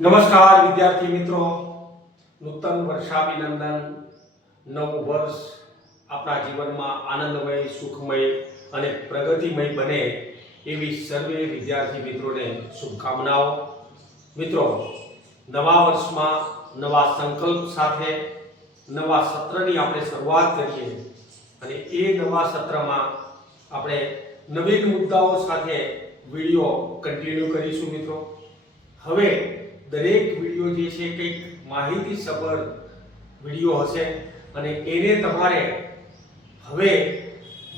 નમસ્કાર વિદ્યાર્થી મિત્રો, નૂતન વર્ષાભિનંદન. નવું વર્ષ આપણા જીવનમાં આનંદમય, સુખમય અને પ્રગતિમય બને એવી સર્વે વિદ્યાર્થી મિત્રોને શુભકામનાઓ. મિત્રો, નવા વર્ષમાં નવા સંકલ્પ સાથે નવા સત્રની આપણે શરૂઆત કરીએ અને એ નવા સત્રમાં આપણે નવીન મુદ્દાઓ સાથે વિડીયો કન્ટિન્યુ કરીશું. મિત્રો, હવે દરેક વિડીયો જે છે કંઈક માહિતીસભર વિડીયો હશે અને એને તમારે હવે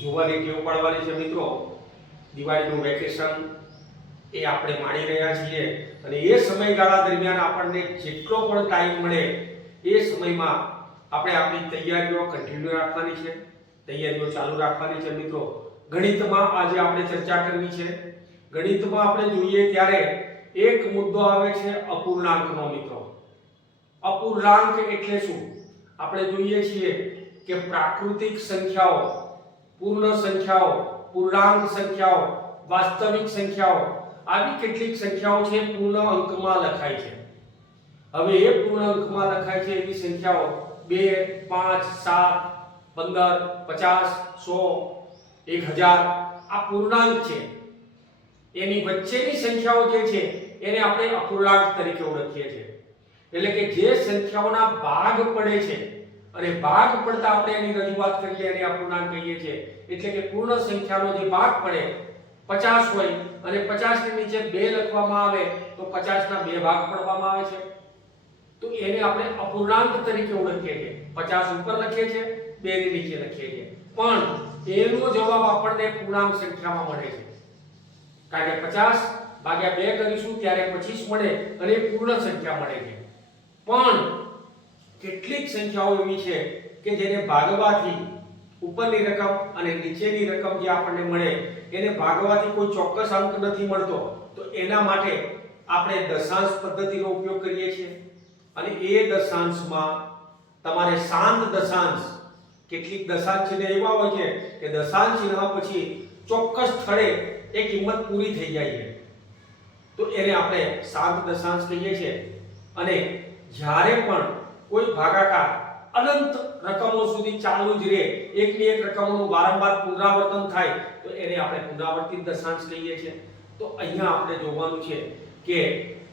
જોવાની ટેવ પાડવાની છે. મિત્રો, દિવાળીનું વેકેશન એ આપણે માણી રહ્યા છીએ અને એ સમયગાળા દરમિયાન આપણને જેટલો પણ ટાઈમ મળે એ સમયમાં આપણે આપણી તૈયારીઓ કન્ટિન્યુ રાખવાની છે, તૈયારીઓ ચાલુ રાખવાની છે. મિત્રો, ગણિતમાં આજે આપણે ચર્ચા કરવી છે. ગણિતમાં આપણે જોઈએ ત્યારે એક મુદ્દો આવે છે અપૂર્ણાંકનો. મિત્રો, અપૂર્ણાંક એટલે શું? આપણે જોઈએ છીએ કે પ્રાકૃતિક સંખ્યાઓ, પૂર્ણ સંખ્યાઓ, પૂર્ણાંક સંખ્યાઓ, વાસ્તવિક સંખ્યાઓ, આવી કેટલીક સંખ્યાઓ છે પૂર્ણ અંકમાં લખાય છે. હવે એ પૂર્ણ અંકમાં લખાય છે એવી સંખ્યાઓ 2, 5, 7, 15, 50, 100, 1000 આ પૂર્ણાંક છે. એની વચ્ચેની સંખ્યાઓ જે છે એને આપણે અપૂર્ણાંક તરીકે ઓળખીએ છીએ. એટલે કે જે સંખ્યાઓના ભાગ પડે છે અને ભાગ પડતા આપણે એની રજૂઆત કરીએ એને અપૂર્ણાંક કહીએ છીએ. એટલે કે પૂર્ણ સંખ્યાનો જે ભાગ પડે 50 હોય અને 50 ની નીચે 2 લખવામાં આવે તો 50 ના 2 ભાગ પાડવામાં આવે છે, તો એને આપણે અપૂર્ણાંક તરીકે ઓળખીએ છીએ. 50 ઉપર લખીએ છીએ, 2 ની નીચે લખીએ છીએ, પણ એનો જવાબ આપણને પૂર્ણાંક સંખ્યામાં મળે છે. કારણ કે 50 ભાગ્યા 2 કરીશું ત્યારે 25 મળે અને એ પૂર્ણ સંખ્યા મળે છે. પણ કેટલીક સંખ્યાઓ એવી છે કે જેને ભાગવાથી ઉપરની રકમ અને નીચેની રકમ જે આપણને મળે એને ભાગવાથી કોઈ ચોક્કસ અંક નથી મળતો, તો એના માટે આપણે દશાંશ પદ્ધતિનો ઉપયોગ કરીએ છીએ. અને એ દશાંશમાં તમારે શાંત દશાંશ, કેટલીક દશાંશ ચિહ્ન એવા હોય છે કે દશાંશ ચિહ્ન પછી ચોક્કસ સ્થળે એ કિંમત પૂરી થઈ જાય છે, તો એને આપણે શાંત દશાંશ કહીએ છીએ. અને જ્યારે પણ કોઈ ભાગાકાર અનંત રકમો સુધી ચાલુ જ રહે, એકની એક રકમોનું વારંવાર પુનરાવર્તન થાય તો એને આપણે પુનરાવર્તિત દશાંશ કહીએ છીએ. તો અહીંયા આપણે જોવાનું છે કે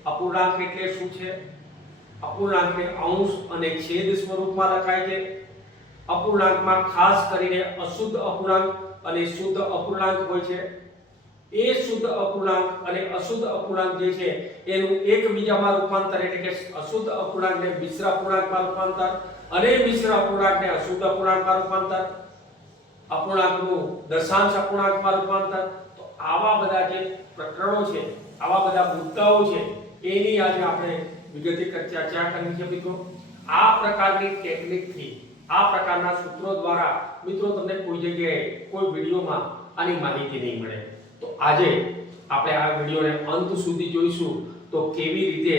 અપૂર્ણાંક એટલે શું છે. અપૂર્ણાંકને અંશ અને છેદ સ્વરૂપમાં લખાય છે. અપૂર્ણાંકમાં ખાસ કરીને અશુદ્ધ અપૂર્ણાંક અને શુદ્ધ અપૂર્ણાંક હોય છે. એ શુદ્ધ અપૂર્ણાંક અને અશુદ્ધ અપૂર્ણાંક જે છે એનું એકબીજામાં રૂપાંતર, એટલે કે અશુદ્ધ અપૂર્ણાંકને મિશ્ર અપૂર્ણાંકમાં રૂપાંતર અને મિશ્ર અપૂર્ણાંકને અશુદ્ધ અપૂર્ણાંકમાં રૂપાંતર, અપૂર્ણાંકનું દશાંશ અપૂર્ણાંકમાં રૂપાંતર. તો આવા બધા જે પ્રકરણો છે, આવા બધા મુદ્દાઓ છે એની આજે આપણે વિગતે ચર્ચા કરવી છે. મિત્રો, આ પ્રકારની ટેકનિકથી, આ પ્રકારના સૂત્રો દ્વારા મિત્રો તમને કોઈ જગ્યાએ કોઈ વિડીયોમાં આની માહિતી નહીં મળે. તો આજે આપણે આ વિડીયોને અંત સુધી જોઈશું તો કેવી રીતે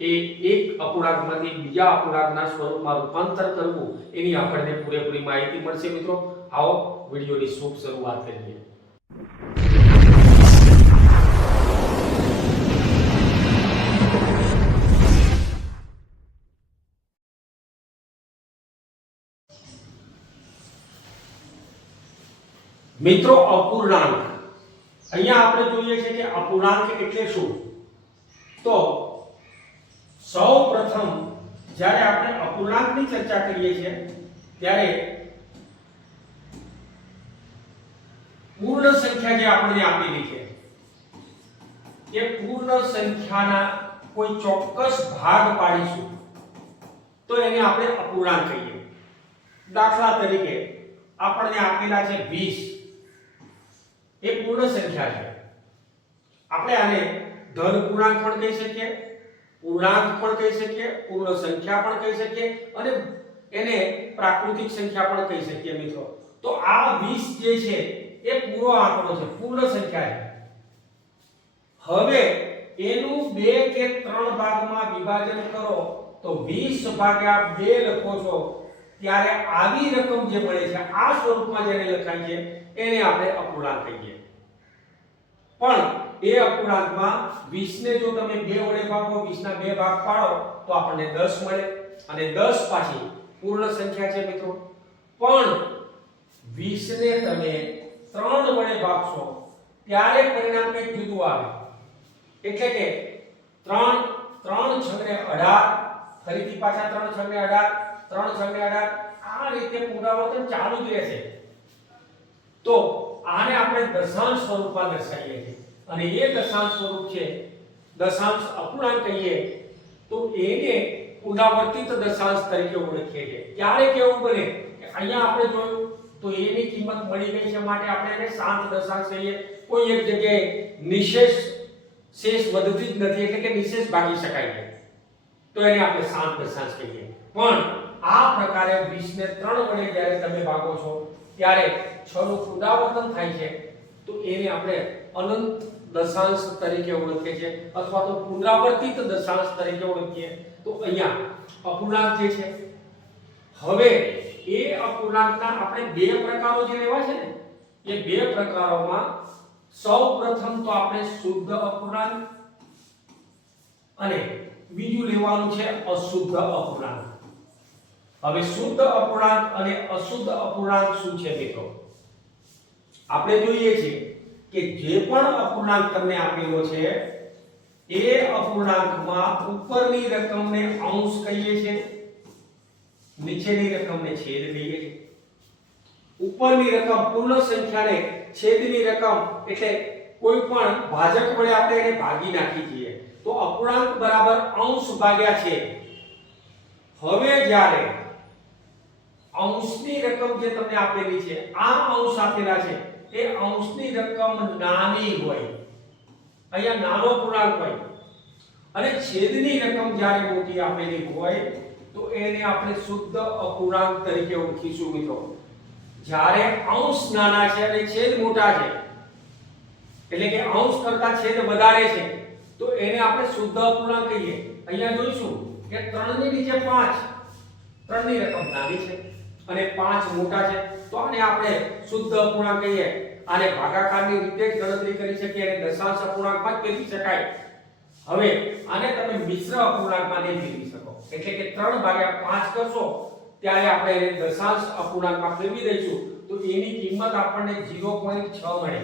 એ એક અપૂર્ણાંકમાંથી બીજા અપૂર્ણાંકના સ્વરૂપમાં રૂપાંતર કરવું એની આપણને પૂરેપૂરી માહિતી મળશે. મિત્રો, આવો વિડીયોની શુભ શરૂઆત કરીએ. મિત્રો, અપૂર્ણાંક, અહીંયા આપણે જોઈએ છે કે અપૂર્ણાંક એટલે શું. તો સૌપ્રથમ જ્યારે આપણે અપૂર્ણાંકની ચર્ચા કરીએ છીએ ત્યારે પૂર્ણ સંખ્યા જે આપણને આપેલી છે એ પૂર્ણ સંખ્યાના કોઈ ચોક્કસ ભાગ પાડીશું તો એને આપણે અપૂર્ણાંક કહીએ. દાખલા તરીકે આપણને આપેલા છે 20, એ પૂર્ણ સંખ્યા છે. આપણે આને ધન પૂર્ણાંક પણ કહી શકીએ, પૂર્ણાંક પણ કહી શકીએ, પૂર્ણ સંખ્યા પણ કહી શકીએ અને એને પ્રાકૃતિક સંખ્યા પણ કહી શકીએ. મિત્રો, તો આ 20 જે છે એ પૂરો આંકડો છે, પૂર્ણ સંખ્યા છે. હવે એનું 2 કે 3 ભાગમાં વિભાજન કરો તો 20 ભાગ્યા 2 લખો છો ત્યારે આવી રકમ જે મળે છે આ સ્વરૂપમાં જેને લખાય છે એને આપણે અપૂર્ણાંક કહીએ. પણ એ અપૂર્ણાંકમાં 20 ને જો તમે 2 વડે ભાગો, 20 ના 2 ભાગ પાડો તો આપણને 10 મળે અને 10 પાછી પૂર્ણ સંખ્યા છે મિત્રો. પણ 20 ને તમે 3 વડે ભાગશો ત્યારે પરિણામ કંઈક જુદું આવે. એટલે કે 3 3 6 ને 18, ફરીથી પાછા 3 6 ને 18, 3 6 ને 18, આ રીતે પુનરાવર્તન ચાલુ જ રહેશે. તો આને આપણે દશાંશ સ્વરૂપમાં દર્શાવીએ છીએ અને એ દશાંશ સ્વરૂપ છે, દશાંશ અપૂર્ણાંક કહીએ તો એને પુનરાવર્તિત દશાંશ તરીકે ઓળખીએ છીએ. ક્યારે કેવું બને કે અહીંયા આપણે જોયું તો એની કિંમત મળી ગઈ છે માટે આપણે એને શાંત દશાંશ કહીએ. કોઈ એક જગ્યાએ નિશેષ શેષ વધતી જ નથી એટલે કે નિશેષ ભાગી શકાય છે તો એને આપણે શાંત દશાંશ કહીએ. પણ આ પ્રકારે 20 ને 3 વડે જ્યારે તમે ભાગો છો ત્યારે 6 નું પુનરાવર્તન થાય છે તો એને આપણે અનંત દશાંશ તરીકે ઓળખીએ છીએ અથવા તો પુનરાવર્તિત દશાંશ તરીકે ઓળખીએ. તો અહીંયા અપૂર્ણાંક જે છે, હવે એ અપૂર્ણાંકના આપણે બે પ્રકારો જે લેવા છે ને એ બે પ્રકારોમાં સૌપ્રથમ તો આપણે શુદ્ધ અપૂર્ણાંક અને બીજું લેવાનું છે અશુદ્ધ અપૂર્ણાંક. હવે શુદ્ધ અપૂર્ણાંક અને અશુદ્ધ અપૂર્ણાંક શું છે મિત્રો? આપણે જોઈએ છીએ કે જે પણ અપૂર્ણાંક તમને આપેલો છે એ અપૂર્ણાંકમાં ઉપરની રકમને અંશ કહીએ છીએ, નીચેની રકમને છેદ કહીએ છીએ. ઉપરની રકમ પૂર્ણ સંખ્યાને છેદની રકમ એટલે કોઈ પણ ભાજક વડે આપણે એને ભાગી નાખી છીએ તો અપૂર્ણાંક બરાબર અંશ ભાગ્યા છેદ. હવે જ્યારે અંશની રકમ જે તમને આપેલી છે, આ અંશ આપેલા છે, એ અંશની રકમ નાની હોય, અહીંયા નાનો પૂર્ણાંક હોય અને છેદની રકમ જ્યારે મોટી આપેલી હોય તો એને આપણે શુદ્ધ અપૂર્ણાંક તરીકે ઓળખીશું મિત્રો. જ્યારે અંશ નાના છે અને છેદ મોટા છે એટલે કે અંશ કરતા છેદ વધારે છે તો એને આપણે શુદ્ધ અપૂર્ણાંક કહીએ. અહીંયા જોઈશું કે 3 ની નીચે 5, 3 ની રકમ નાની છે અને 5 મોટા છે તો આને આપણે શુદ્ધ અપૂર્ણાંક કહીએ. આને ભાગાકારની રીતે જ ગણતરી કરી શકીએ અને દશાંશ અપૂર્ણાંકમાં જ ફેરવી શકાય. હવે આને તમે મિશ્ર અપૂર્ણાંકમાં નહીં ફેરવી શકો એટલે કે 3/5 કરશો ત્યારે આપણે એને દશાંશ અપૂર્ણાંકમાં ફેરવી દઈશું તો એની કિંમત આપણને 0.6 મળે.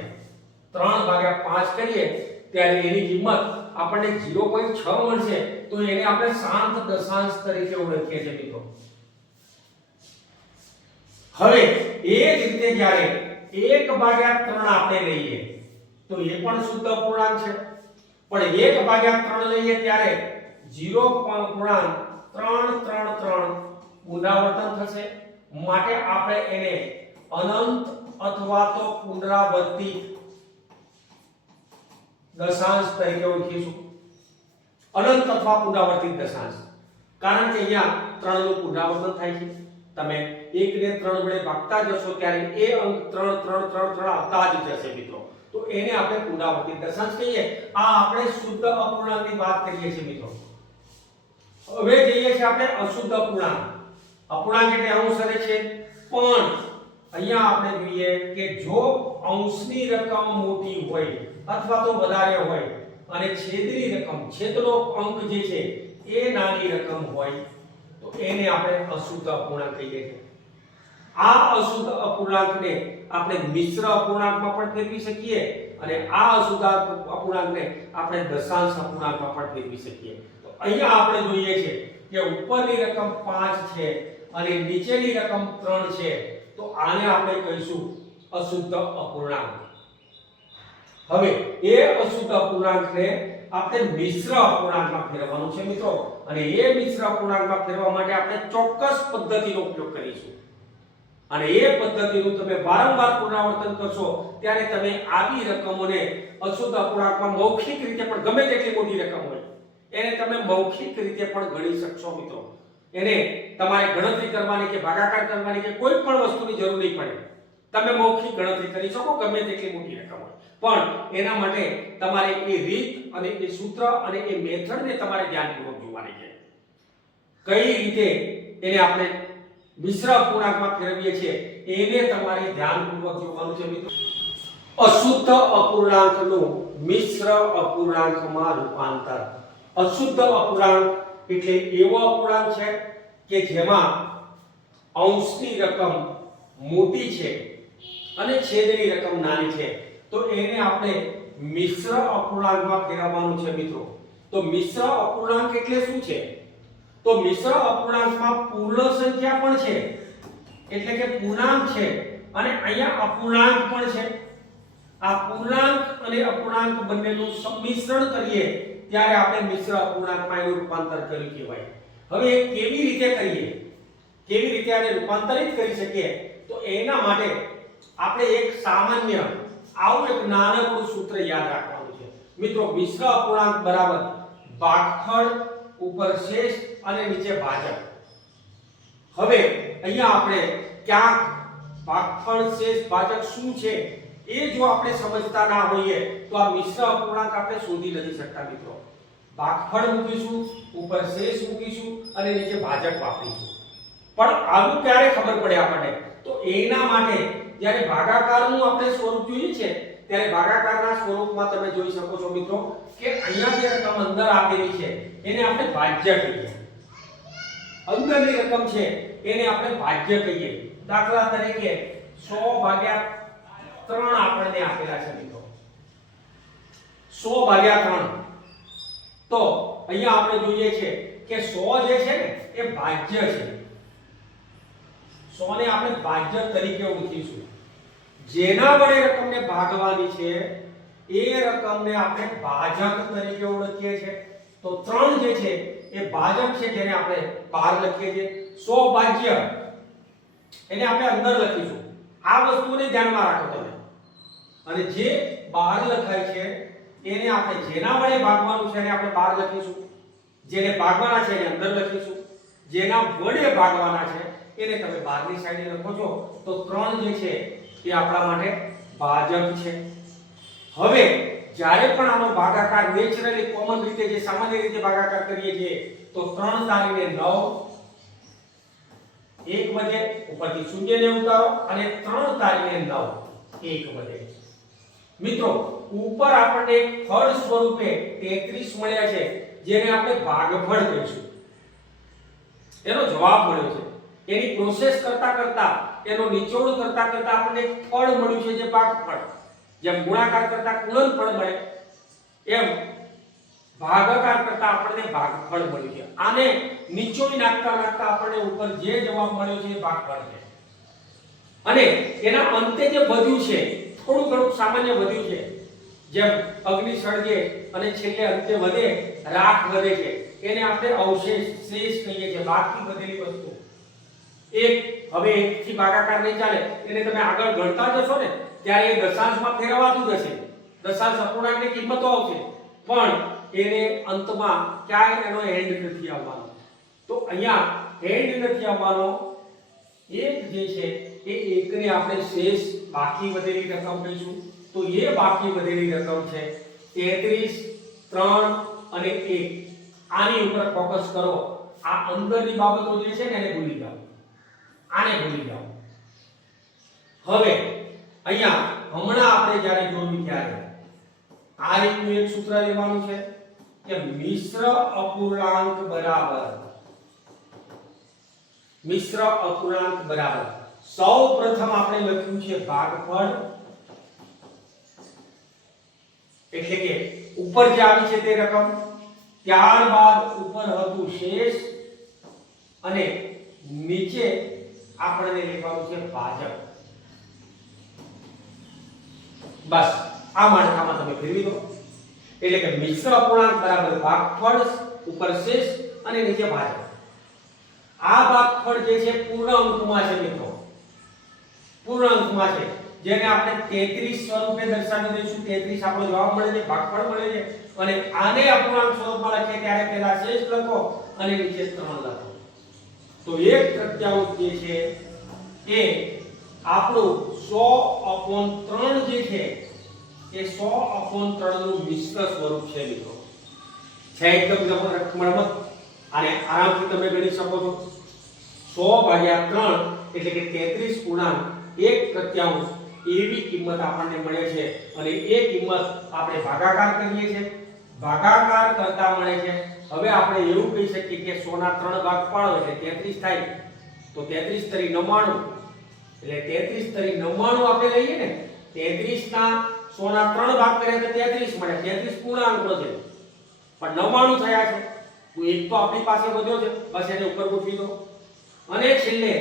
3/5 કરીએ ત્યારે એની કિંમત આપણને 0.6 મળશે તો એને આપણે શાંત દશાંશ તરીકે ઓળખીએ છીએ મિત્રો. હવે એ જ રીતે જ્યારે 1/3 આપણે લઈએ તો એ પણ શુદ્ધ અપૂર્ણાંક છે, પણ 1/3 લઈએ ત્યારે 0.333 પુનરાવર્તન થશે માટે આપણે એને અનંત અથવા તો પુનરાવર્તિત દશાંશ તરીકે ઓળખીશું. અનંત અથવા પુનરાવર્તિત દશાંશ કારણ કે અહીંયા 3 નું પુનરાવર્તન થાય છે. તમે 1 ને 3 વડે ભાગતા જશો ત્યારે એ અંક 3 3 3 3 આવતા જ જશે મિત્રો તો એને આપણે પુનરાવર્તિત દશાંશ કહીએ. આ આપણે શુદ્ધ અપૂર્ણાંકની વાત કરીએ છીએ મિત્રો. હવે જોઈએ છે આપણે અશુદ્ધ અપૂર્ણાંક. અપૂર્ણાંક એટલે અંશ અને છેદ, પણ અહીંયા આપણે જોઈએ કે જો અંશની રકમ મોટી હોય અથવા તો વધારે હોય અને છેદની રકમ, છેદનો અંક જે છે એ નાની રકમ હોય તો એને આપણે અશુદ્ધ અપૂર્ણાંક કહીએ છીએ. આ અશુદ્ધ અપૂર્ણાંકને આપણે મિશ્ર અપૂર્ણાંકમાં પણ ફેરવી શકીએ અને આ અશુદ્ધ અપૂર્ણાંકને આપણે દશાંશ અપૂર્ણાંકમાં પણ ફેરવી શકીએ. તો અહીંયા આપણે જોઈએ છે કે ઉપરની રકમ 5 છે અને નીચેની રકમ 3 છે તો આને આપણે કહીશું અશુદ્ધ અપૂર્ણાંક. હવે એ અશુદ્ધ અપૂર્ણાંકને આપણે મિશ્ર અપૂર્ણાંકમાં ફેરવવાનું છે મિત્રો અને એ મિશ્ર અપૂર્ણાંકમાં ફેરવવા માટે આપણે ચોક્કસ પદ્ધતિનો ઉપયોગ કરીશું અને એ પદ્ધતિનું તમે વારંવાર પુનરાવર્તન કરશો ત્યારે તમે આવી રકમોને અશુદ્ધ અપૂર્ણાંકમાં મૌખિક રીતે પણ ગમે તેટલી મોટી રકમ હોય એને તમે મૌખિક રીતે પણ ગણી શકશો મિત્રો. એને તમારે ગણતરી કરવાની કે ભાગાકાર કરવાની કે કોઈ પણ વસ્તુની જરૂર નહીં પડે. તમે મૌખિક ગણતરી કરી શકો ગમે તેટલી મોટી રકમ હોય, પણ એના માટે તમારે એ રીત અને એ સૂત્ર અને એ મેથડને તમારે ધ્યાનપૂર્વક જોવાની છે. કઈ રીતે એને આપણે મિશ્ર અપૂર્ણાંકમાં ફેરવીએ છીએ એને તમારે ધ્યાનપૂર્વક જોવાનું છે મિત્રો. અશુદ્ધ અપૂર્ણાંકનું મિશ્ર અપૂર્ણાંકમાં રૂપાંતર. અશુદ્ધ અપૂર્ણાંક એટલે એવો અપૂર્ણાંક છે કે જેમાં અંશની રકમ મોટી છે અને છેદની રકમ નાની છે, તો એને આપણે મિશ્ર અપૂર્ણાંકમાં ફેરવવાનું છે મિત્રો. તો મિશ્ર અપૂર્ણાંક એટલે શું છે? તો મિશ્ર અપૂર્ણાંકમાં પૂર્ણ સંખ્યા પણ છે, એટલે કે પૂર્ણાંક છે, અને અહીંયા અપૂર્ણાંક પણ છે. આ પૂર્ણાંક અને અપૂર્ણાંક બંનેનું સંમિશ્રણ કરીએ ત્યારે આપણે મિશ્ર અપૂર્ણાંકમાં એનું રૂપાંતર કર્યું કહેવાય. હવે કેવી રીતે કરીએ, કેવી રીતે આને રૂપાંતરિત કરી શકીએ? તો એના માટે આપણે એક સામાન્ય આવું એક નાનકડું સૂત્ર યાદ રાખવાનું છે મિત્રો. મિશ્ર અપૂર્ણાંક બરાબર ભાગફળ ઉપર શેષ અને નીચે ભાજક. હવે અહીંયા આપણે ક્યાંક ભાગફળ શેષ ભાજક શું છે એ જો આપણે સમજતા ના હોઈએ તો આ મિશ્ર અપૂર્ણાંક આપણે શોધી નથી શકતા મિત્રો. ભાગફળ મૂકીશું, ઉપર શેષ મૂકીશું અને નીચે ભાજક વાપરીશું. પણ આનું ક્યારે ખબર પડે આપણને? તો એના માટે જ્યારે ભાગાકારનું આપણે સ્વરૂપ જોઈએ છે ત્યારે ભાગાકારના સ્વરૂપમાં તમે જોઈ શકો છો મિત્રો કે અહીંયા જે રકમ અંદર આપેલી છે એને આપણે ભાજ્ય કહીએ. અંદરની રકમ છે એને આપણે ભાજ્ય કહીએ. દાખલા તરીકે 100/3 આપણને આપેલા છે મિત્રો. 100/3 તો અહીંયા આપણે જોઈએ છે કે 100 જે છે ને એ ભાજ્ય છે. 100 ને આપણે ભાજ્ય તરીકે ઓળખીશું. જેના વડે રકમને ભાગવાની છે એ રકમને આપણે ભાજક તરીકે ઓળખીએ છીએ. તો 3 જે છે એ ભાજક છે જેને આપણે બહાર લખીએ છીએ. 100 ભાજ્ય એને આપણે અંદર લખીશું. આ વસ્તુને ધ્યાનમાં રાખો તમે. અને જે બહાર લખાય છે એને આપણે જેના વડે ભાગવાનું છે એને આપણે બહાર લખીશું. જેને ભાગવાના છે એને અંદર લખીશું. જેના વડે ભાગવાના છે એને તમે બહારની સાઈડે લખો છો. તો 3 જે છે એ આપણા માટે ભાજક છે. હવે જ્યારે પણ આનો ભાગાકાર નેચરલી કોમન રીતે જે સામાન્ય રીતે ભાગાકાર કરીએ છીએ તો 3 તારીને 9 1 વધે, ઉપરથી 0 ને ઉતારો અને 3 તારીને 9 1 વધે. મિત્રો ઉપર આપણને ફળ સ્વરૂપે 33 મળ્યા છે જેને આપણે ભાગફળ કહીશું. એનો જવાબ મળ્યો છે. એની પ્રોસેસ કરતા કરતા એનો નિચોડ કરતા કરતા આપણને ફળ મળ્યું છે જે ભાગફળ. જેમ ગુણાકાર કરતા ગુણનફળ મળે એમ ભાગાકાર કરતા આપણને ભાગફળ મળ્યું છે. આને નિચોડી નાખતા નાખતા આપણને ઉપર જે જવાબ મળ્યો છે એ ભાગફળ છે. અને એના અંતે જે વધ્યું છે થોડું ઘણું સામાન્ય વધ્યું છે, જેમ અગ્નિ સળગે અને છેલ્લે અંતે વધે રાખ વધે છે, એને આપણે અવશેષ શેષ કહીએ છીએ. બાકી વધેલી વસ્તુ એક હવે 1 થી ભાગાકાર નહીં ચાલે, એને તમે આગળ ગણતા જશો ને ત્યારે એ દશાંશમાં ફેરવાતું જશે. દશાંશ અપૂર્ણાંકની કિંમતો આવશે પણ એને અંતમાં ક્યાંય એનો એન્ડ નથી આવવાનો. તો અહીંયા એન્ડ નથી આવવાનો. એક જે છે એ એકને આપણે શેષ બાકી વધેલી રકમ કહીશું. તો એ બાકી વધેલી રકમ છે 33, 3 અને 1. આની ઉપર ફોકસ કરો. આ અંદરની બાબતો જે છે ને એને ભૂલી જાઓ. આને ભૂલી જાઓ. હવે અહીંયા હમણાં આપણે જ્યારે જોયું ત્યારે આ રીતનું એક સૂત્ર લેવાનું છે કે મિશ્ર અપૂર્ણાંક બરાબર સૌપ્રથમ આપણે લખ્યું છે ભાગફળ, એટલે કે ઉપર જે આવી છે તે રકમ, ત્યારબાદ ઉપર હતું શેષ અને નીચે આપણને લેવાનું છે ભાજક. બસ આ માળખામાં તમે ફેરવી દો. એટલે કે મિશ્ર અપૂર્ણાંક બરાબર ભાગફળ ઉપર શેષ અને નીચે ભાજક. આ ભાગફળ જે છે પૂર્ણ અંકમાં છે મિત્રો. પૂર્ણ અંકમાં છે જેને આપણે 33 સ્વરૂપે દર્શાવી દઈશું. 33 આપણો જવાબ મળે છે, ભાગફળ મળે છે. અને આને અપૂર્ણાંક સ્વરૂપમાં લખીએ ત્યારે પહેલા શેષ લખો અને નીચે 3 લખો. તો 1/3 જે છે એ આપણું 100/3 જે છે એ 100/3 નું મિશ્ર સ્વરૂપ છે મિત્રો. છે એકદમ જબરદસ્ત. આને આરામથી તમે ગણી શકો છો. 100/3 એટલે કે 33 પૂર્ણાંક 1/3 એવી કિંમત આપણને મળે છે અને એ કિંમત આપણે ભાગાકાર કરીએ છીએ, ભાગાકાર કરતા મળે છે. હવે આપણે એવું કહી શકીએ કે 100 ના 3 ભાગ પાડો એટલે 33 થાય. તો 33 તરી 99 એટલે 33 તરી 99 આપણે લઈએ ને, 33 ના 100 ના 3 ભાગ કરીએ તો 33 મળે. 33 પૂર્ણાંકો છે પણ 99 થયા છે. તો એક તો આપણી પાસે વધ્યો છે, બસ એને ઉપર મૂકી દો અને છેલ્લે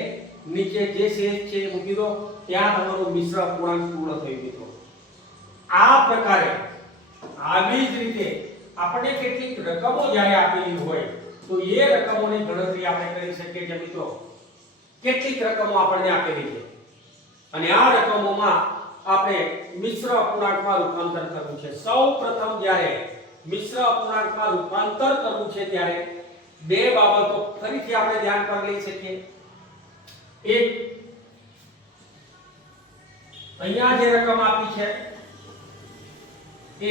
નીચે જે શેષ છે એ મૂકી દો. ત્યાં તમારું મિશ્ર અપૂર્ણાંક પૂર્ણ થયું મિત્રો. આ પ્રકારે આવી જ રીતે આપણે કેટલીક રકમો જ્યારે આપેલી હોય તો એ રકમોની ગણતરી આપણે કરી શકીએ છીએ મિત્રો. કેટલીક રકમો આપણને આપેલી છે અને આ રકમોમાં આપણે મિશ્ર અપૂર્ણાંકમાં રૂપાંતર કરવું છે. સૌપ્રથમ જ્યારે મિશ્ર અપૂર્ણાંકમાં રૂપાંતર કરવું છે ત્યારે બે બાબતો ફરીથી આપણે ધ્યાન પર લઈ શકીએ. એક, અહીંયા જે રકમ આપી છે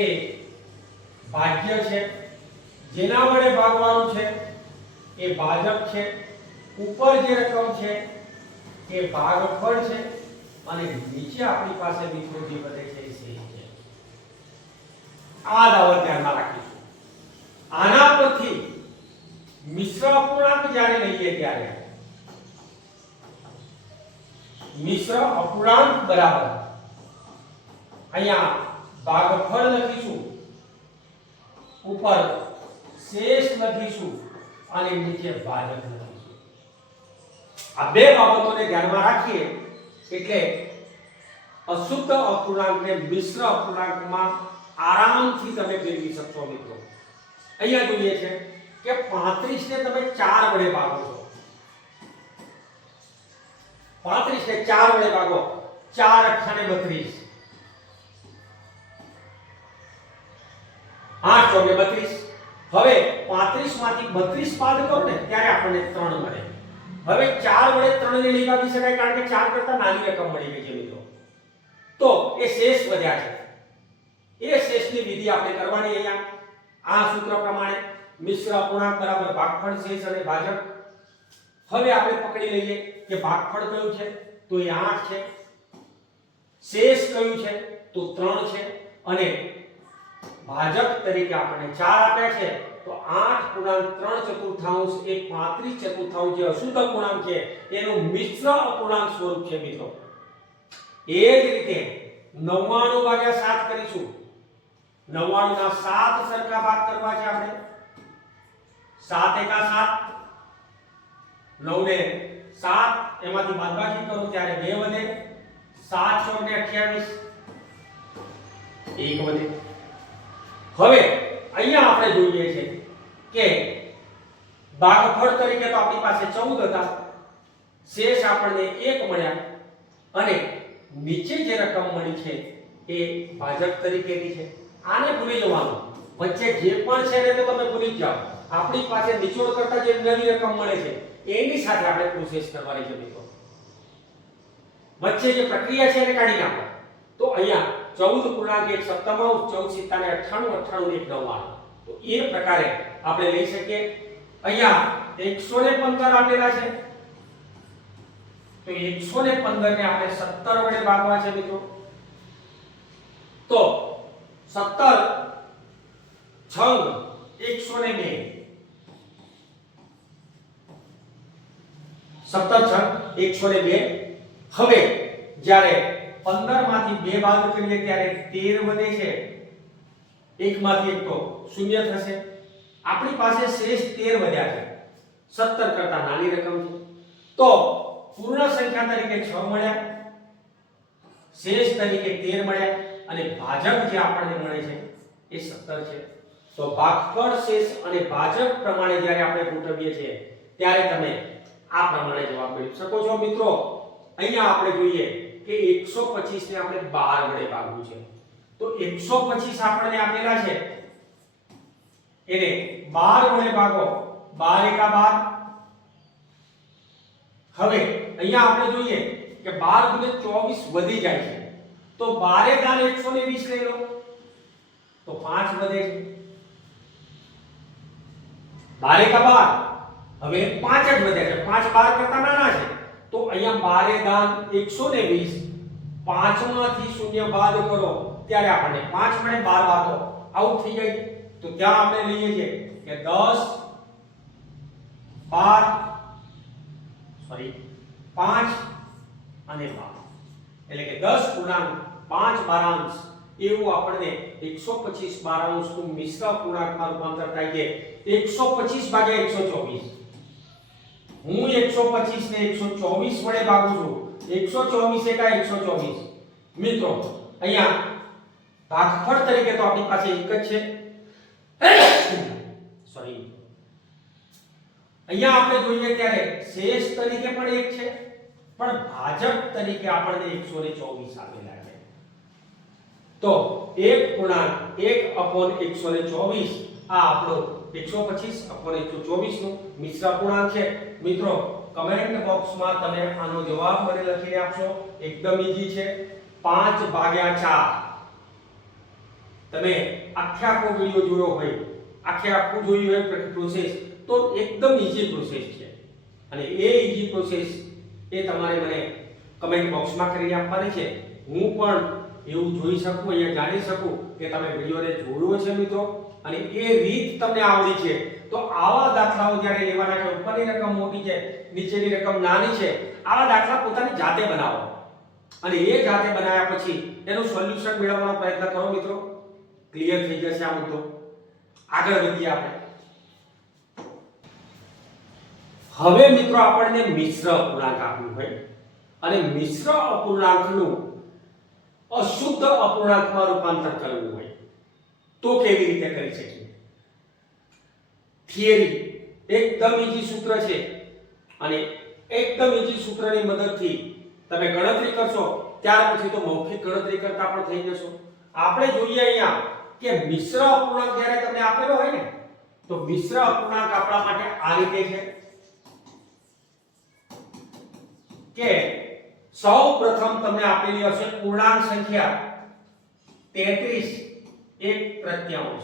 એ ભાજ્ય છે, જેના વડે ભાગવાનું છે એ ભાજક છે. ઉપર જે રકમ છે એ ભાગફળ છે અને નીચે આપણી પાસે મિત્રો જે વધે છે એ શેષ છે. આ બાબત ધ્યાનમાં રાખીશું. આના પરથી મિશ્ર અપૂર્ણાંક જ્યારે લઈએ ત્યારે મિશ્ર અપૂર્ણાંક બરાબર અહીંયા ભાગફળ લખીશું, ઉપર શેષ લખીશું અને નીચે ભાજક લખીશું. આ બે બાબતોને ધ્યાનમાં રાખીએ એટલે અશુદ્ધ અપૂર્ણાંકને મિશ્ર અપૂર્ણાંકમાં આરામથી તમે ફેરવી શકશો મિત્રો. અહીંયા જોઈએ છે કે 35 ને તમે 4 વડે ભાગો છો. 35 ને 4 વડે ભાગો, 4 અઠ્ઠા ને 32, 8 ચોકે 32. હવે 35 માંથી 32 બાદ કરો ને ત્યારે આપણને 3 મળે. હવે 4 વડે 3 ને નહીં ભાગી શકાય કારણ કે 4 કરતા નાની રકમ મળી ગઈ છે મિત્રો. તો એ શેષ વધ્યા છે. એ શેષની વિધિ આપણે કરવાની અહીંયા આ સૂત્ર પ્રમાણે મિશ્ર અપૂર્ણાંક બરાબર ભાગફળ શેષ અને ભાજક. હવે આપણે પકડી લઈએ કે ભાગફળ કયું છે તો એ 8 છે, શેષ કયું છે તો 3 છે અને ભાજક તરીકે આપણને 4 આપ્યા છે. તો 8.3/4 એ 35/4 જે અશુદ્ધ અપૂર્ણાંક છે એનું મિશ્ર અપૂર્ણાંક સ્વરૂપ છે મિત્રો. એ જ રીતે 99/7 કરીશું. 99 ના 7 સરખા ભાગ કરવા છે આપણે. 7 એકા 7, 9 ને 7 એમાંથી બાદબાકી કરો ત્યારે 2 વધે. 7 ચોક ને 28, 1 વધે. હવે અહીંયા આપણે જોઈએ છે કે ભાગફળ તરીકે તો આપણી પાસે 14 હતા, શેષ આપણને 1 મળ્યા અને નીચે જે રકમ મળી છે એ ભાજક તરીકેની છે. આને ભૂલી જવાનું. વચ્ચે જે પણ છે ને તો તમે ભૂલી જ જાઓ. આપણી પાસે નિચોડ કરતા જે નવી રકમ મળે છે એની સાથે આપણે પ્રોસેસ કરવાની છે મિત્રો. વચ્ચે જે પ્રક્રિયા છે એને કાઢી નાખો. તો અહીંયા 14.1 સપ્તમાંશ, 14 * 97 98 ને 1 તો એ પ્રકારે આપણે લઈ શકીએ. અહીંયા 115 આપેલા છે તો 115 ને આપણે 17 વડે ભાગવા છે મિત્રો. તો 17 છંગ 102, 17 છંગ 102. હવે જ્યારે 15 માંથી 2 બાદ કરીએ ત્યારે 13 વધે છે. 1 માંથી 1 તો 0 થશે. આપણી પાસે શેષ 13 વધ્યા છે. 17 કરતા નાની રકમ છે. તો પૂર્ણ સંખ્યા તરીકે 6 મળ્યા, શેષ તરીકે 13 મળ્યા અને ભાજક જે આપણને મળે છે એ 17 છે. તો ભાગફળ, શેષ અને ભાજક પ્રમાણે જ્યારે આપણે ગોઠવીએ છીએ ત્યારે તમે આ પ્રમાણે જવાબ મેળવી શકો છો મિત્રો. અહીંયા આપણે જોઈએ કે 125 ને આપણે 12 વડે ભાગવું છે. તો 125 આપણને આપેલા છે એને 12 વડે ભાગો. 12 એકા 12. હવે અહીંયા આપણે જોઈએ કે 12 ગુણે 24 વધી જાય છે. તો 12 દાન 120 લઈ લો તો 5 વધે છે. 12 એકા 12. હવે 5 જ વધ્યા છે. 5 12 કરતા નાના છે. તો અહીંયા 12 દાન 120 5 માંથી 0 બાદ કરો ત્યારે આપણને 5 વડે 12 વાતો આઉટ થઈ જાય. તો ત્યાં આપણે લઈએ છીએ કે 10 5 અને 12 એટલે કે 10.5 એવું આપણને 125 12 નું મિશ્ર અપૂર્ણાંકમાં રૂપાંતર થાય છે. 125 ભાગ્યા 124 હું 125 ને 124 વડે ભાગું છું. 124 એકા 124 મિત્રો અહીંયા ભાગફળ તરીકે તો આપણી પાસે એક જ છે. અહીંયા આપણે જોઈએ ત્યારે શેષ તરીકે પણ એક છે, પણ ભાજક તરીકે આપણને 124 આપેલા છે. તો 1/1/124 આ આપણો 125/124 નું મિશ્ર અપૂર્ણાંક છે. મિત્રો કમેન્ટ બોક્સમાં તમે આનો જવાબ મને લખીને આપશો. એકદમ ઈઝી છે. 5/4 તમે આખો વિડિયો જોયો હોય, આખું જોયું હોય પ્રોસેસ, તો એકદમ ઈઝી પ્રોસેસ છે. અને એ ઈઝી પ્રોસેસ એ તમારે મને કમેન્ટ બોક્સમાં કરીને આપવાની છે. હું પણ એવું જોઈ શકું, અહીંયા જાણી શકું કે તમે વિડિયોને જોયો છે મિત્રો, અને એ રીત તમને આવડી છે. તો આવા દાખલાઓ જ્યારે લેવાના છે, ઉપરની રકમ મોટી છે, નીચેની રકમ નાની છે, આવા દાખલા પોતાની જાતે બનાવો અને એ જાતે બનાવ્યા પછી એનું સોલ્યુશન મેળવવાનો પ્રયત્ન કરો મિત્રો. ક્લિયર થઈ જશે આ મુદ્દો. આગળ વધીએ આપણે. હવે મિત્રો આપણને મિશ્ર અપૂર્ણાંક આપ્યું હોય અને મિશ્ર અપૂર્ણાંકનું અશુદ્ધ અપૂર્ણાંકમાં રૂપાંતર કરવું હોય તો કેવી રીતે કરી શકીએ? થિયરી એકદમ ઈઝી સૂત્ર છે અને એકદમ ઈઝી સૂત્રની મદદથી તમે ગણતરી કરશો, ત્યાર પછી તો મૌખિક ગણતરી કરતા પણ થઈ જશો. આપણે જોઈએ અહીંયા કે મિશ્ર અપૂર્ણાંક જ્યારે તમને આપેલો હોય ને, તો મિશ્ર અપૂર્ણાંક આપણા માટે આ રીતે છે કે સૌપ્રથમ તમને આપેલી હશે પૂર્ણાંક સંખ્યા 33 1/3.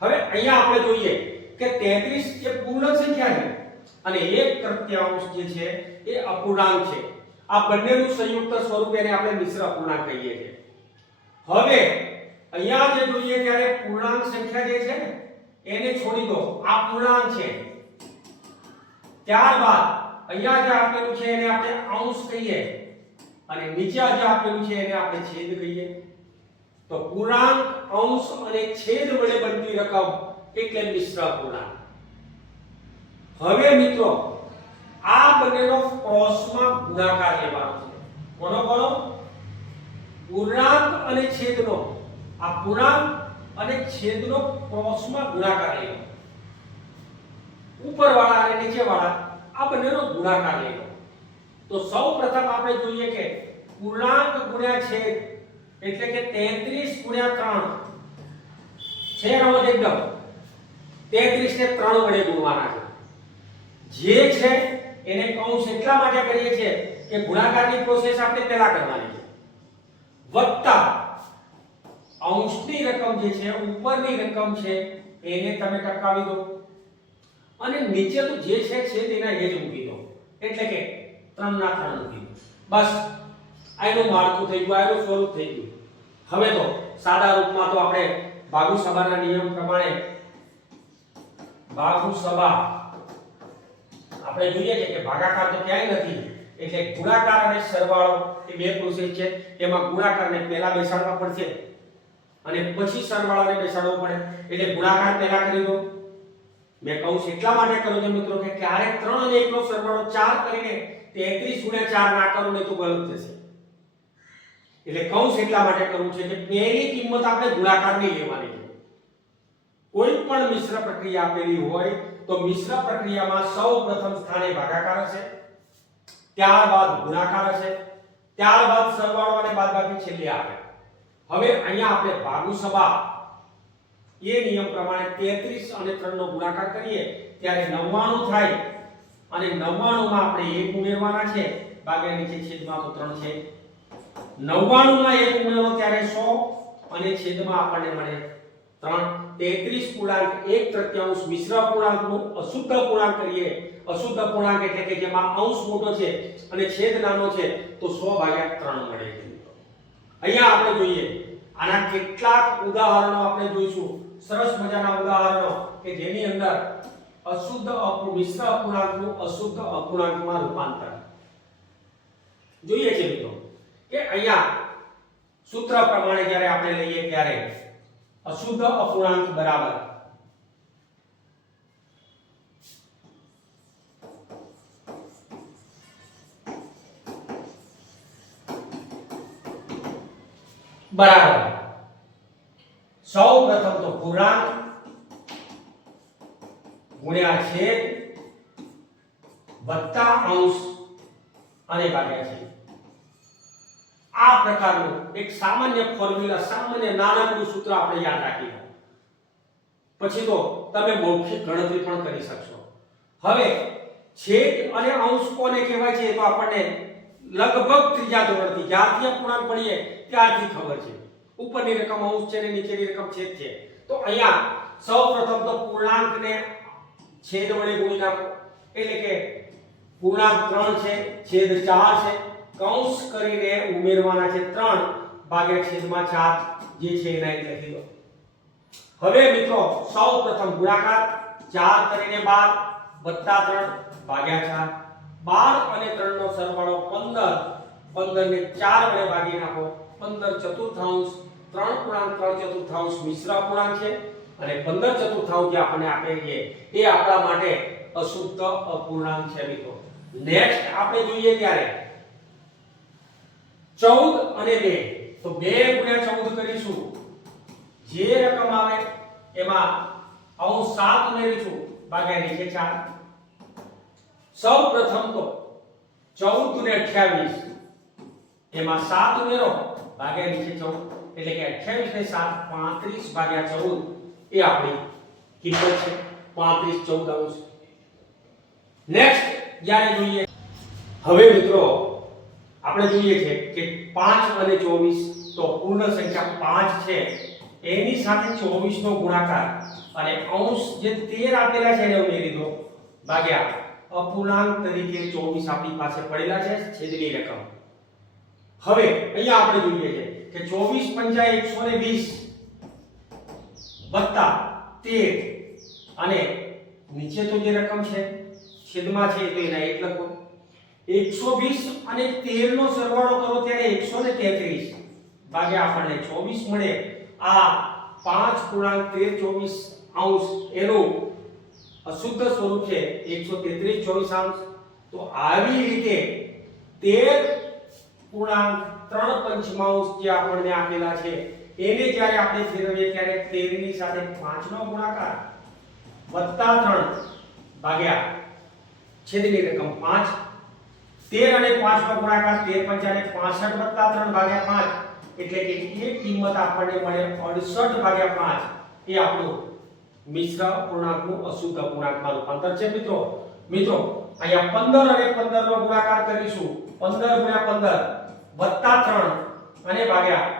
હવે અહીંયા આપણે જોઈએ કે 33 એ પૂર્ણ સંખ્યા છે અને 1/3 જે છે એ અપૂર્ણાંક છે. આ બંનેનું સંયુક્ત સ્વરૂપ એને આપણે મિશ્ર અપૂર્ણાંક કહીએ છીએ. હવે અહીંયા જે જોઈએ ત્યારે પૂર્ણાંક સંખ્યા જે છે ને એને છોડી દો, આ પૂર્ણાંક છે. ત્યારબાદ અહીંયા જે આપેલું છે એને આપણે અંશ કહીએ અને નીચે જે આપેલું છે એને આપણે છેદ કહીએ. તો પૂર્ણાંક, અંશ અને છેદ વડે બનતી રકમ એટલે મિશ્ર અપૂર્ણાંક. હવે મિત્રો આ બંનેનો ક્રોસમાં ગુણાકાર લેવાનો છે. કોનો? પૂર્ણાંક અને છેદનો. આ પૂર્ણાંક અને છેદનો ક્રોસમાં ગુણાકાર લેવાનો. ઉપરવાળા અને નીચેવાળા આ બંનેનો ગુણાકાર લેવાનો. તો સૌપ્રથમ આપણે જોઈએ કે પૂર્ણાંક ગુણ્યા છેદ એટલે કે 33 ગુણ્યા 3 છે રમત એકદમ. 33 ને 3 વડે ગુણવાના છે. જે છે એને કૌંસ એટલા માટે કરીએ છીએ કે ગુણાકારની પ્રોસેસ આપણે પહેલા કરવાની છે. વત્તા અંશની રકમ જે છે, ઉપરની રકમ છે એને તમે ટકાવી દો અને નીચે તો જે છે તેના એ જ મૂકી દો. એટલે કે 3 ના 3 મૂકી દો. બસ આનું માળખું થઈ ગયું, આનું સ્વરૂપ થઈ ગયું. હવે તો સાદા રૂપમાં તો આપણે ભાગુસભાના નિયમ પ્રમાણે ભાગુસભા આપણે જોઈએ છે કે ભાગાકાર તો ક્યાંય નથી, એટલે ગુણાકાર અને સરવાળો એ બે પ્રોસેસ છે. એમાં ગુણાકારને પહેલા બેસાડવા પડશે અને પછી સરવાળાને બેસાડવો પડે. એટલે ગુણાકાર પહેલા કરી દો. મેં કૌંસ એટલા માટે કરું છું મિત્રો કે ક્યારેક 3 અને 1 નો સરવાળો 4 કરીને 33 ગુણ્યા 4 ના કરો ને તો ગલત થશે. એટલે કૌંસ એટલા માટે કરવું છે કે પહેલી કિંમત આપણે ગુણાકારની લેવાની છે. કોઈ પણ મિશ્ર પ્રક્રિયા આપેલી હોય તો મિશ્ર પ્રક્રિયામાં સૌપ્રથમ સ્થાને ભાગાકાર હશે, ત્યારબાદ ગુણાકાર હશે, ત્યારબાદ સરવાળો અને બાદબાકી છેલ્લે આવે. હવે અહીંયા આપણે ભાગુસભા એ નિયમ પ્રમાણે 33 અને 3 નો ગુણાકાર કરીએ ત્યારે 99 થાય અને 99 માં આપણે 1 ઉમેરવાના છે. ભાગ્યા નીચે છેદમાં તો 3 છે. 99 માં 1 ઉમેરો ત્યારે 100 અને છેદમાં આપણને મળે 3. 33 પૂર્ણાંક 1/3 મિશ્ર પૂર્ણાંકનું અશુદ્ધ પૂર્ણાંક કરીએ અશુદ્ધ અપૂર્ણાંક એટલે કે જેમાં અંશ મોટો છે અને છેદ નાનો છે તો 100/3 મળે છે મિત્રો. અહીંયા આપણે જોઈએ આના કેટલાક ઉદાહરણો આપણે જોઈશું, સરસ મજાના ઉદાહરણો કે જેની અંદર મિશ્ર અપૂર્ણાંકનું અશુદ્ધ અપૂર્ણાંકમાં રૂપાંતર જોઈએ છે મિત્રો. કે અહીંયા સૂત્ર પ્રમાણે જ્યારે આપણે લઈએ ત્યારે અશુદ્ધ અપૂર્ણાંક બરાબર સૌ પ્રથમ તો પૂર્ણાંક ગુણ્યા છેદ વત્તા અંશ અને ભાગ્યા છેદ. આ પ્રકારનું એક સામાન્ય ફોર્મ્યુલા, સામાન્ય નાનકડું સૂત્ર આપણે યાદ રાખી લો. પછી તો તમે મૌખિક ગણતરી પણ કરી શકશો. હવે છેદ અને અંશ કોને કહેવાય છે તો આપણને લગભગ ત્રીજા ધોરણથી જ્યારથી અપૂર્ણાંક ભણીએ ત્યારથી ખબર છે. ઉપરની રકમ અંશ છે અને નીચેની રકમ છેદ છે. તો અહીંયા સૌપ્રથમ તો પૂર્ણાંકને છેદ વડે ગુણી નાખો, એટલે કે પૂર્ણાંક 3 છે, છેદ 4 છે, કૌંસ કરીને ઉમેરવાના છે 3 ભાગ્યા છેદમાં 4 જે છે એના લખી દો. હવે મિત્રો સૌપ્રથમ ગુણાકાર 4 કરીને 12 વત્તા 3 ભાગ્યા 4, 12 અને 3 નો સરવાળો 15, 15 ને 4 વડે ભાગી નાખો, 15 ચતુર્થાંશ, 3 પૂર્ણાંક 3 ચતુર્થાંશ મિશ્ર અપૂર્ણાંક છે અને 15 ચતુર્થાંશ જે આપણે આપે છે એ આપણા માટે અશુદ્ધ અપૂર્ણાંક છે મિત્રો. નેક્સ્ટ આપણે જોઈએ ત્યારે 14 અને 2 તો 2 ગુણ્યા 14 કરીશું, જે રકમ આવે એમાં અંશ 7 ઉમેરીશું ભાગ્યા નીચે 4. સૌપ્રથમ તો 14 ને 28 એમાં 7 ઉમેરો ભાગ્યા નીચે 14 એટલે કે 28 ને 7 35 ભાગ્યા 14 એ આપણી કિંમત છે 35 14 અંશ. નેક્સ્ટ જ્યારે જોઈએ હવે મિત્રો આપણે જોઈએ છે કે 5 અને 24 તો પૂર્ણ સંખ્યા 5 છે એની સાથે 24 નો ગુણાકાર અને અંશ જે 13 આપેલા છે એને ઉમેરી દો ભાગ્યા અપૂર્ણાંક તરીકે 24 આપણી પાસે પડેલા છે છેદની રકમ. હવે અહીંયા આપણે જોઈએ છે કે 24 પંચા 120 વત્તા 13 અને નીચે તો જે રકમ છે છેદમાં છે તો એના 1 લખો. 120 અને 13 નો સરવાળો કરો ત્યારે 133 ભાગ્યા આપણને 24 મળે. આ 5 પૂર્ણાંક 13 24 અંશ એનું અશુદ્ધ સ્વરૂપ છે 133 24 અંશ. તો આવી રીતે 13 પૂર્ણાંક 3 પંચમાંશ જે આપણને આપેલા છે એને જ્યારે આપણે ફેરવીએ ત્યારે 13 ની સાથે 5 નો ગુણાકાર વત્તા 3 ભાગ્યા છેદની રકમ 5. 13 અને 5 નો ગુણાકાર 13 પંચાને 65 વત્તા 3 ભાગ્યા 5 એટલે કે એ કિંમત આપણને મળે 68 ભાગ્યા 5. એ આપણું મિશ્ર અપૂર્ણાંકનું અશુદ્ધ અપૂર્ણાંકમાં રૂપાંતર છે મિત્રો. મિત્રો અહીંયા 15 અને 15 નો ગુણાકાર કરીશું 15 ગુણ્યા 15 વત્તા 3 અને ભાગ્યા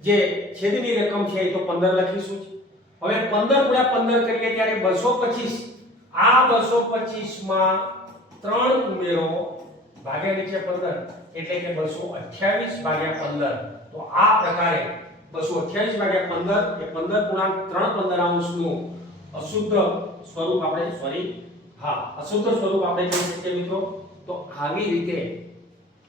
જે છેદની રકમ છે એ તો 15 લખીશું. હવે 15 ગુણ્યા 15 કરીએ ત્યારે 225. આ 225 માં 3 ઉમેરો ભાગ્યા નીચે 15 એટલે કે 228 ભાગ્યા 15. તો આ પ્રકારે 228 ભાગ્યા 15 એ 15 પૂર્ણાંક 3 15 અંશનું અશુદ્ધ સ્વરૂપ આપણે અશુદ્ધ સ્વરૂપ આપણે જોઈ શકીએ મિત્રો. તો આવી રીતે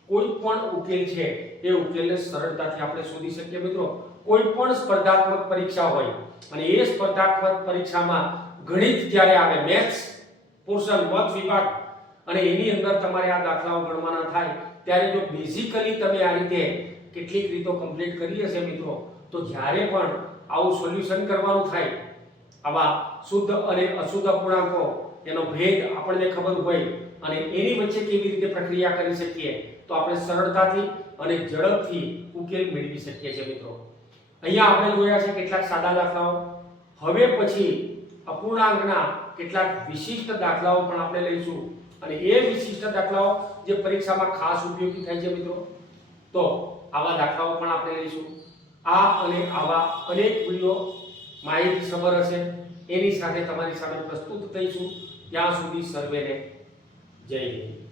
કોઈ પણ ઉકેલ છે એ ઉકેલને સરળતાથી આપણે શોધી શકીએ મિત્રો. કોઈ પણ સ્પર્ધાત્મક પરીક્ષા હોય અને એ સ્પર્ધાત્મક પરીક્ષામાં ગણિત જ્યારે આવે, મેથ્સ પોર્શન વર્ગ વિભાગ, અને એની અંદર તમારે આ દાખલાઓ ગણવાના થાય ત્યારે જો બેઝિકલી તમે આ રીતે કેટલીક રીતો કમ્પ્લીટ કરી હશે મિત્રો, તો જ્યારે પણ આવું સોલ્યુશન કરવાનું થાય, આવા શુદ્ધ અને અશુદ્ધ અપૂર્ણાંકો એનો ભેદ આપણને ખબર હોય અને એની વચ્ચે કેવી રીતે પ્રક્રિયા કરી શકીએ તો આપણે સરળતાથી અને ઝડપથી ઉકેલ મેળવી શકીએ છીએ મિત્રો. અહીંયા આપણે જોયા છે કેટલાક સાદા દાખલાઓ. હવે પછી અપૂર્ણાંકના કેટલાક વિશિષ્ટ દાખલાઓ પણ આપણે લઈશું અને એ વિશિષ્ટ દાખલાઓ જે પરીક્ષામાં ખાસ ઉપયોગી થાય છે મિત્રો. તો આવા દાખલાઓ પણ આપણે લઈશું. આ અને આવા અનેક વિડિયો માહિતી સભર હશે. એની સાથે તમારી સામે પ્રસ્તુત થઈશું. ત્યાં સુધી સર્વેને જય હિન્દ.